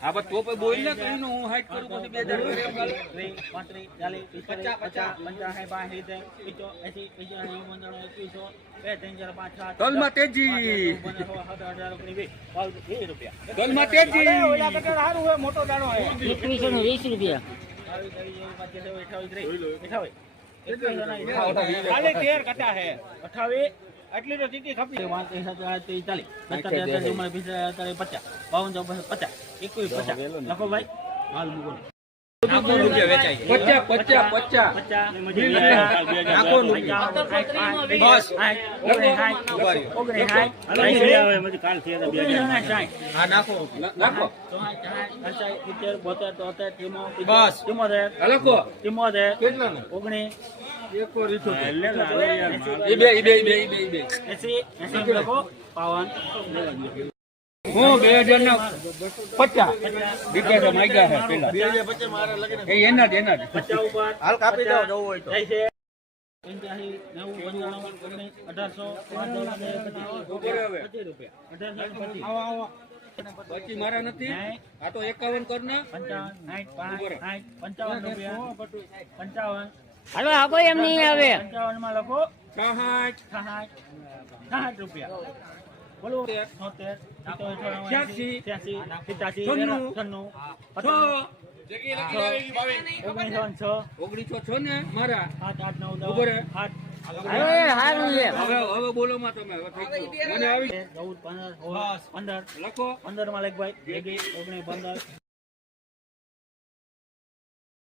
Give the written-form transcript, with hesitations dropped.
આ તો બોલ ને કઈ હું હાઈટ કરું પછી 2000 તલમાં તેજી તલમાં તેજી મોટો દાણો 2120 રૂપિયા ખાલી 13 કટા હે 28 આટલી તો ટીકી ખપી 40 50 લખો ભાઈ હાલ મૂકો હું 2050 દીકરા માગ્યા છે પેલા 2050 મારા લગન એ એના જ 50 ઉપર હાલ કાપી દો જવું હોય તો 85 90 1800 પછી મારા નથી આ તો 51 કર ને 55 રૂપિયા 55 હાલો આ કોઈ એમ નહીં આવે 55 માં લખો 60 રૂપિયા બોલો 76 86 1906 ને મારા 7 બોલો માં તમે મને આવી 14 15 લખો 15 માં લખ ભાઈ 19 15